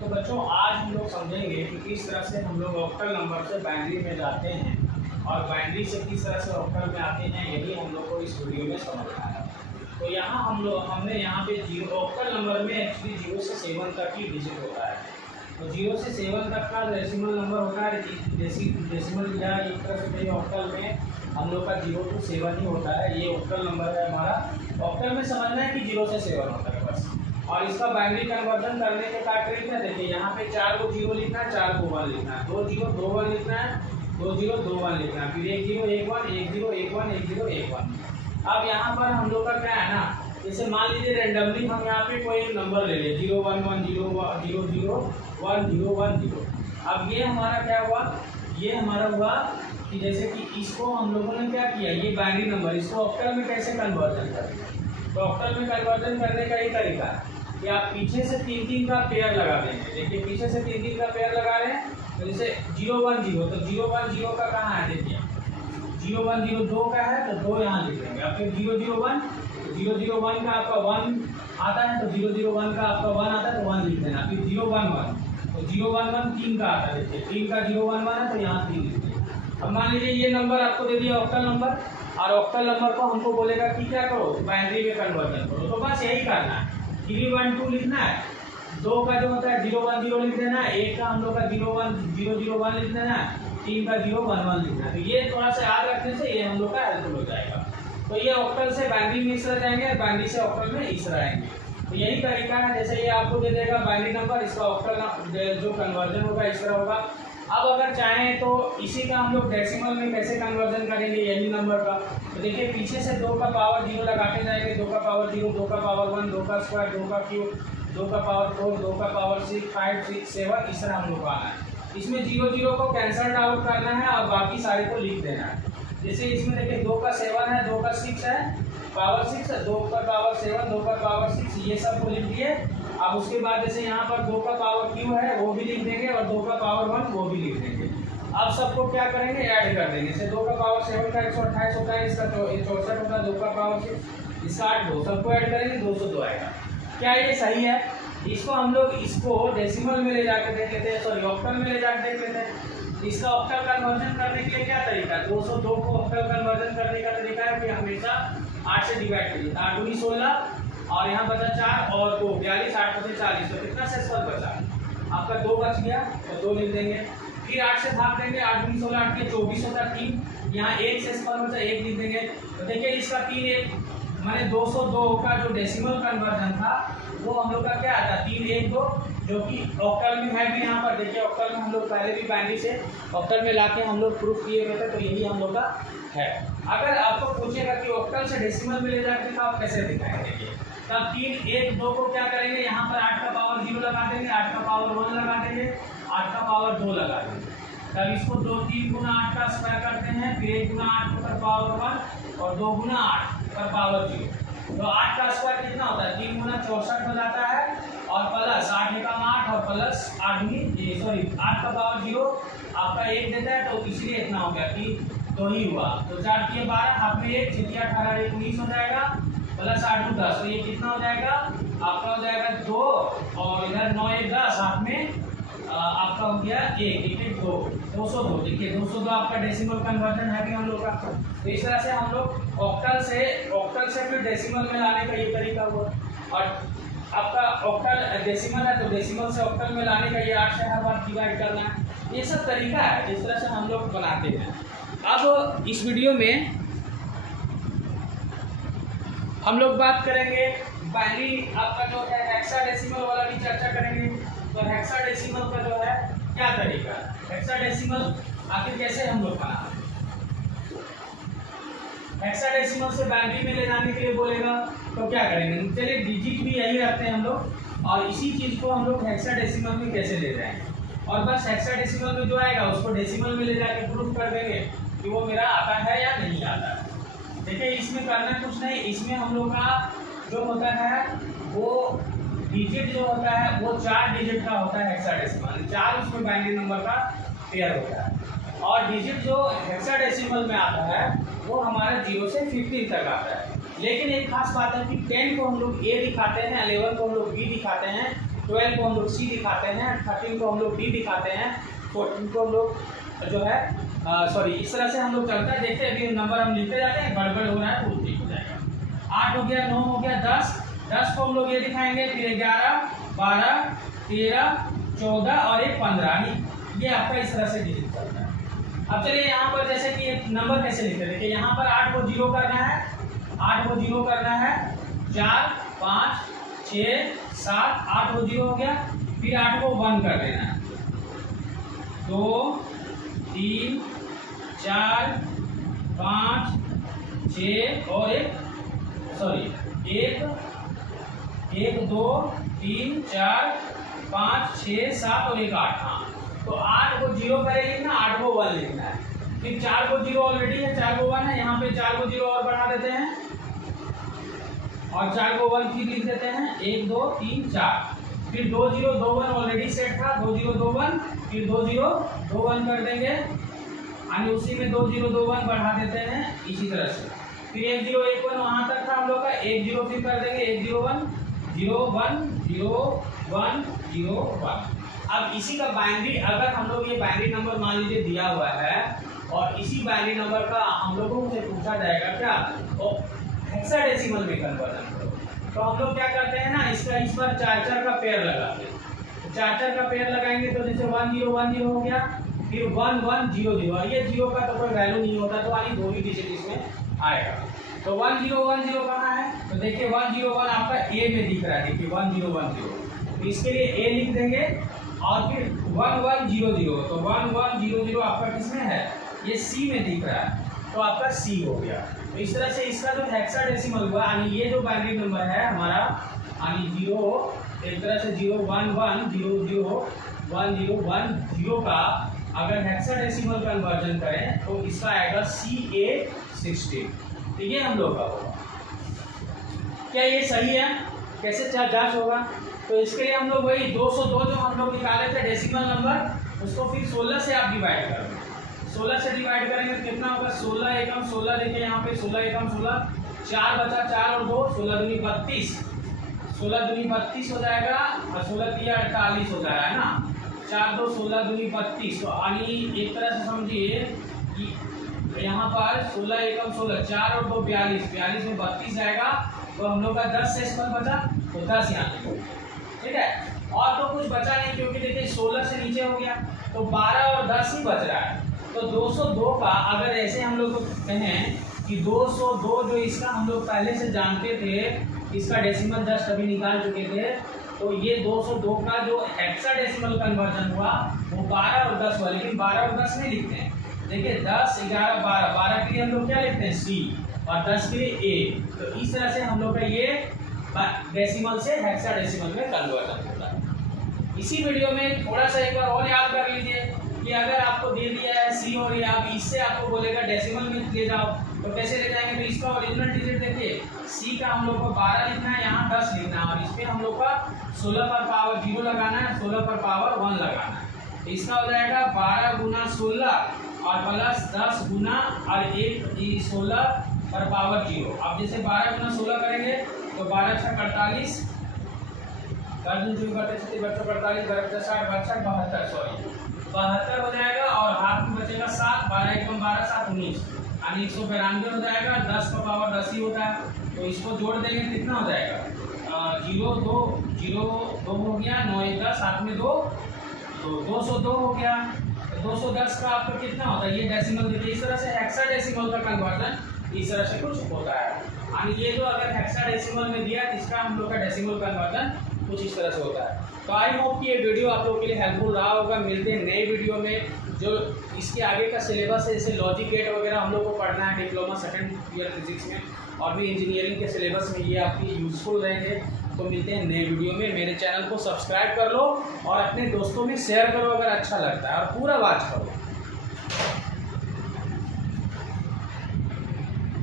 तो बच्चों आज हम लोग समझेंगे कि किस तरह से हम लोग ऑक्टल नंबर से बाइनरी में जाते हैं और बाइनरी से किस तरह से ऑक्टल में आते हैं, यही हम लोग को इस वीडियो में समझना है। तो यहाँ हमने यहाँ पे ऑक्टल नंबर में एक्चुअली 0 से 7 तक ही डिजिट होता है। तो 0 से 7 तक का डेसिमल नंबर होता है। डेसिमल या एक तरह से कहीं ऑक्टल में हम लोग का 0 to 7 ही होता है। ये ऑक्टल नंबर है हमारा। ऑक्टल में समझना है कि 0 से 7 होता है बस। और इसका बाइनरी कन्वर्जन करने के का ट्रिक है। देखिए यहाँ पे 4 को 0 लिखना है, 4 को 1 लिखना है, 2 0 2 1 लिखना है, 2 0 2 1 लिखना है, फिर 1 0 1 1 1 0 1 1 1 0 1 1। अब यहाँ पर हम लोग का क्या है ना, जैसे मान लीजिए रैंडमली हम यहाँ पे कोई नंबर ले लें 0 1 1 0 0 0 1 0 1 0। अब ये हमारा क्या हुआ, ये हमारा हुआ कि जैसे कि इसको हम लोगों ने क्या किया, ये बाइनरी नंबर इसको ऑक्टल में कैसे कन्वर्जन करें। तो ऑक्टल में कन्वर्जन करने का ये तरीका है कि आप पीछे से 3 3 का पेयर लगा देंगे। देखिए पीछे से 3 3 का पेयर लगा रहे हैं, तो जैसे 0 1 0, तो 0 1 0 का कहाँ है, देखिए 0 1 0 2 का है तो 2 यहाँ लिख देंगे। अब फिर 0 0 1, 0 0 1 का आपका 1 आता है, तो 0 0 1 का आपका 1 आता है तो 1 लिख देना। फिर 0 1 1, तो 0 1 1 3 का आता है, देखिए 3 का 0 1 1 है तो यहाँ 3 लिख देंगे। अब मान लीजिए ये नंबर आपको दे दिया ऑक्टल नंबर, और ऑक्टल नंबर को हमको बोलेगा कि क्या करो, बाइनरी में कन्वर्जन करो। तो बस यही करना है, 3 1 2 लिखना है, 2 का जो होता है 0 1 0 लिख देना है, 1 का हम लोग का 0 1 0 0 1 लिख देना है, 3 का 0 1 1 लिखना है। तो ये थोड़ा सा याद रखने से ये हम लोग का हेल्पफुल हो जाएगा। तो ये ऑक्टल से बाइनरी में इस तरह जाएंगे और बाइनरी से ऑक्टल में इस तरह आएंगे। तो यही तरीका है। जैसे ये आपको दे देगा बाइनरी नंबर, इसका ऑक्टल जो कन्वर्जन होगा इस तरह होगा। अब अगर चाहें तो इसी का हम लोग डेसिमल में कैसे कन्वर्जन करेंगे यही नंबर का। तो देखिए पीछे से 2 का पावर 0 लगाते जाएंगे, 2 का पावर 0, 2 का पावर 1, 2 का स्क्वायर, 2 का क्यूब, 2 का पावर 4, 2 का पावर 6 5 6 7, इस तरह हम लोग को आना है। इसमें 0 0 को कैंसल आउट करना है और बाकी सारे को लिख देना है। जैसे इसमें देखिए 2 का 7 है, 2 का 6 है, पावर 6 है, 2 का पावर 7, 2 का पावर 6, ये सब को लिख दिए। अब उसके बाद जैसे यहाँ पर 2 का पावर क्यू है वो भी लिख देंगे और 2 का पावर 1 वो भी लिख देंगे। अब सबको क्या करेंगे, ऐड कर देंगे। जैसे 2 का पावर 7 का 128 होता है, इसका 64 होता है, 2 का पावर 6 इसका 8 2, सबको ऐड करेंगे 202 आएगा। क्या ये सही है? इसको हम लोग इसको डेसिमल में ले जाकर देख लेते हैं, सॉरी ऑक्टल में ले जाकर देख लेते हैं। इसका ऑक्टल कन्वर्जन करने के लिए क्या तरीका है, 202 को ऑक्टल कन्वर्जन करने का तरीका है कि हमेशा 8 से डिवाइड करिए। 8 दूनी 16 और यहाँ बचा 4 और 2 42, 8 बचे 40, तो कितना शेषफल बचा आपका 2 बच गया, तो 2 लिख देंगे। फिर 8 से भाग देंगे, 8 दूनी 16, 8 के 24 होता है 3, यहाँ 1 शेषफल बचा 1 लिख देंगे। तो देखिए इसका 3 1 माने 202 का जो डेसिमल कन्वर्जन था वो हम लोग का क्या आता है 3 1 2, जो कि ऑक्टल में है भी। यहाँ पर देखिए ऑक्टल में हम लोग पहले भी बाइनरी से ऑक्टल में लाके हम लोग प्रूफ किए हुए थे, तो यही हम लोग का है। अगर आपको पूछेगा कि ऑक्टल से डेसिमल में ले जाके तो आप कैसे दिखाएंगे, तब 3 1 2 को क्या करेंगे, यहाँ पर 8 का पावर 0 लगा देंगे, 8 का पावर 1 लगा देंगे, 8 का पावर 2 लगा देंगे। तब इसको 2 3 गुना 8 का स्क्वायर करते हैं, फिर 1 गुना 8 पर पावर 1 और 2 गुना 8 पर पावर 0। तो 8 का स्क्वायर कितना होता है, 3 गुना 64 हो जाता है, और प्लस 8 एकम 8 और प्लस 8 का पावर 0 आपका 1 देता है, तो इसलिए इतना हो गया 3 तो ही हुआ। तो 4 के 12 हाथ में 1 6 18 19 हो जाएगा, प्लस 8 10, तो ये कितना हो जाएगा आपका, हो जाएगा 2 और इधर 9 1 10 हाथ में आपका हो गया 1 1 1 2 202। देखिए 202 आपका डेसिमल कन्वर्जन है भी हम लोग का। तो इस तरह से हम लोग ऑक्टल से फिर डेसिमल में लाने का ये तरीका हुआ। और आपका ऑक्टल डेसिमल है तो डेसिमल से ऑक्टल में लाने का ये 8 से हर बार डिवाइड करना है। ये सब तरीका है जिस तरह से हम लोग बनाते हैं। अब इस वीडियो में हम लोग बात करेंगे बाइनरी आपका जो है हेक्साडेसिमल वाला भी चर्चा करेंगे। तो हेक्साडेसिमल का जो है क्या तरीका है, हेक्साडेसिमल आखिर कैसे हम लोग बनाते हैं। हेक्साडेसिमल से बाइनरी में ले जाने के लिए बोलेगा तो क्या करेंगे, चलिए डिजिट भी यही रखते हैं हम लोग, और इसी चीज़ को हम लोग हेक्साडेसिमल में कैसे ले जाएंगे। और बस हेक्साडेसिमल में जो आएगा उसको डेसिमल में ले जाके प्रूफ कर देंगे कि वो मेरा आता है या नहीं आता है। देखिए इसमें करना कुछ नहीं, इसमें हम लोग का जो होता है वो डिजिट जो होता है वो 4 डिजिट का होता है हेक्साडेसिमल, 4 उसमें बाइनरी नंबर का पेयर होता है। और डिजिट जो हेक्साडेसिमल में आता है वो हमारा 0 से 15 तक आता है। लेकिन एक खास बात है कि 10 को हम लोग A दिखाते हैं, 11 को हम लोग B दिखाते हैं, 12 को हम लोग सी दिखाते हैं, 13 को हम लोग डी दिखाते हैं, 14 को हम लोग जो है सॉरी इस तरह से हम लोग चलता है। देखते हैं अभी नंबर हम लिखते जाते हैं, गड़बड़ हो रहा है तो ठीक हो जाएगा। 8 हो गया, 9 हो गया, 10 को हम लोग ये दिखाएंगे, फिर 11, 12, 13, 14 और एक 15, ये आपका इस तरह से डिजिट चलता है। अब चलिए यहाँ पर जैसे कि नंबर कैसे लिखते हैं, देखिए यहाँ पर 8 को 0 करना है, 8 को 0 करना है, 4, 5, 6, 7, 8 को 0 हो गया, फिर 8 को 1 कर देना है, 2, 3, 4, 5, 6 और एक सॉरी 1, 2, 3, 4, 5, 6, 7 और एक 8। हाँ, तो 8 को 0 करे लिखना, 8 को 1 लिखना है, फिर 4 को 0 ऑलरेडी है, 4 को 1 है, यहाँ पे 4 को 0 और बढ़ा देते हैं और 4 को 1 फिर लिख देते हैं, 1, 2, 3, 4, फिर 2 0 2 1 ऑलरेडी सेट था, 2 0 2 1, फिर 2 0 2 1 कर देंगे यानी उसी में 2 0 2 1 बढ़ा देते हैं इसी तरह से, फिर 1 0 1 1 वहाँ तक था हम लोग का, 1 0 फिर कर देंगे, 1 0 1 0 1 0 1 0 1। अब इसी का बाइनरी, अगर हम लोग ये बाइनरी नंबर मान लीजिए दिया हुआ है और इसी बाइनरी नंबर का हम लोगों से पूछा जाएगा क्या, तो हेक्साडेसिमल में कन्वर्जन करो, तो हम लोग क्या करते हैं ना, इसका इस बार 4 का पेयर लगाते हैं, तो 4 का पेयर लगाएंगे तो जैसे 1 0 1 0 हो गया, फिर 1 1 0 0, और ये 0 का तो कोई वैल्यू नहीं होता, तो यानी 2 ही डिजिट इसमें आएगा। तो 1 0 1 0 कहाँ है, तो देखिए 1 0 1 आपका ए में दिख रहा है, देखिए 1 0 1 0, तो इसके लिए ए लिख देंगे और फिर 1 1 0 0, तो 1 1 0 0 आपका किसमें है, ये सी में दिख रहा है, तो आपका सी हो गया। तो इस तरह से इसका जो हेक्साडेसिमल हुआ यानी ये जो बाइनरी नंबर है हमारा यानी 0 एक तरह से 0 1 1 0 0 1 0 1 0 का अगर हेक्साडेसिमल कन्वर्जन करें तो इसका आएगा CA16, तो ये हम लोग का होगा। क्या ये सही है, कैसे जांच होगा, तो इसके लिए हम लोग वही 202 जो हम लोग निकाले थे डेसिमल नंबर, उसको फिर 16 से आप डिवाइड करेंगे, 16 से डिवाइड करेंगे तो कितना होगा, 16 एकम 16, देखिए यहाँ पे 16 एकम 16, 4 बचा 4 और 2, 16 दूनी 32, 16 दूनी 32 हो जाएगा और 16 3 48 हो जाएगा, है ना, 4 2 16 दूनी 32, तो यानी एक तरह से समझिए कि यहाँ पर 16 एकम 16, 4 और 2 42, 42 में 32 आएगा, तो हम लोग का 10 डेसिमल बचा, तो 10 यहाँ लिखो, ठीक है। और तो कुछ बचा नहीं क्योंकि देखिए 16 से नीचे हो गया, तो 12 और 10 ही बच रहा है, तो 202 का अगर ऐसे हम लोग कहें कि 202 जो इसका हम लोग पहले से जानते थे, इसका डेसिमल जस्ट अभी निकाल चुके थे, तो ये 202 का जो हेक्साडेसिमल कन्वर्जन हुआ वो 12 और 10 हुआ, लेकिन 12 और 10 नहीं लिखते हैं, देखिए 10 11 12, 12 के लिए हम लोग क्या लिखते हैं सी और 10 के लिए ए, तो इस तरह से हम लोग का ये डेसिमल से हेक्साडेसिमल में कन्वर्जन होता है। इसी वीडियो में थोड़ा सा एक बार और याद कर लीजिए कि अगर आपको दे दिया है सी और ये आप इससे आपको बोलेगा डेसिमल में ले जाओ, तो कैसे ले जाएंगे, तो इसका ओरिजिनल डिजिट देखिए, सी का हम लोग को 12 लिखना है, यहाँ 10 लिखना है और इस पर हम लोग का 16 पर पावर 0 लगाना है, 16 पर पावर 1 लगाना है, तो इसका हो जाएगा 12 गुना 16 और प्लस 10 गुना और 1 16 पर पावर 0। अब जैसे 12 गुना 16 करेंगे तो 12 6 48, 48 72 हो जाएगा और हाथ में बचेगा 7, 12 एकम 12 7 19 यानी 192 हो जाएगा, 10 का पावर 10 ही होता है, तो इसको जोड़ देंगे कितना हो जाएगा, 0 2 0 2 हो गया, 9 1 10, 7 में 2 तो 202 हो गया, तो 210 का आपका कितना होता है, ये डेसिमल देखिए, इस तरह से हेक्साडेसिमल का कन्वर्जन इस तरह से कुछ होता है, यानी ये जो अगर हेक्साडेसिमल में दिया इसका हम लोग का डेसिमल कन्वर्जन कुछ इस तरह से होता है। तो आई होप कि ये वीडियो आप लोगों के लिए हेल्पफुल रहा होगा। मिलते हैं नए वीडियो में, जो इसके आगे का सिलेबस है, जैसे लॉजिक गेट वगैरह हम लोग को पढ़ना है डिप्लोमा सेकंड ईयर फिजिक्स में, और भी इंजीनियरिंग के सिलेबस में ये आपकी यूजफुल रहेंगे। तो मिलते हैं नए वीडियो में, मेरे चैनल को सब्सक्राइब कर लो और अपने दोस्तों में शेयर करो अगर अच्छा लगता है, और पूरा वॉच करो।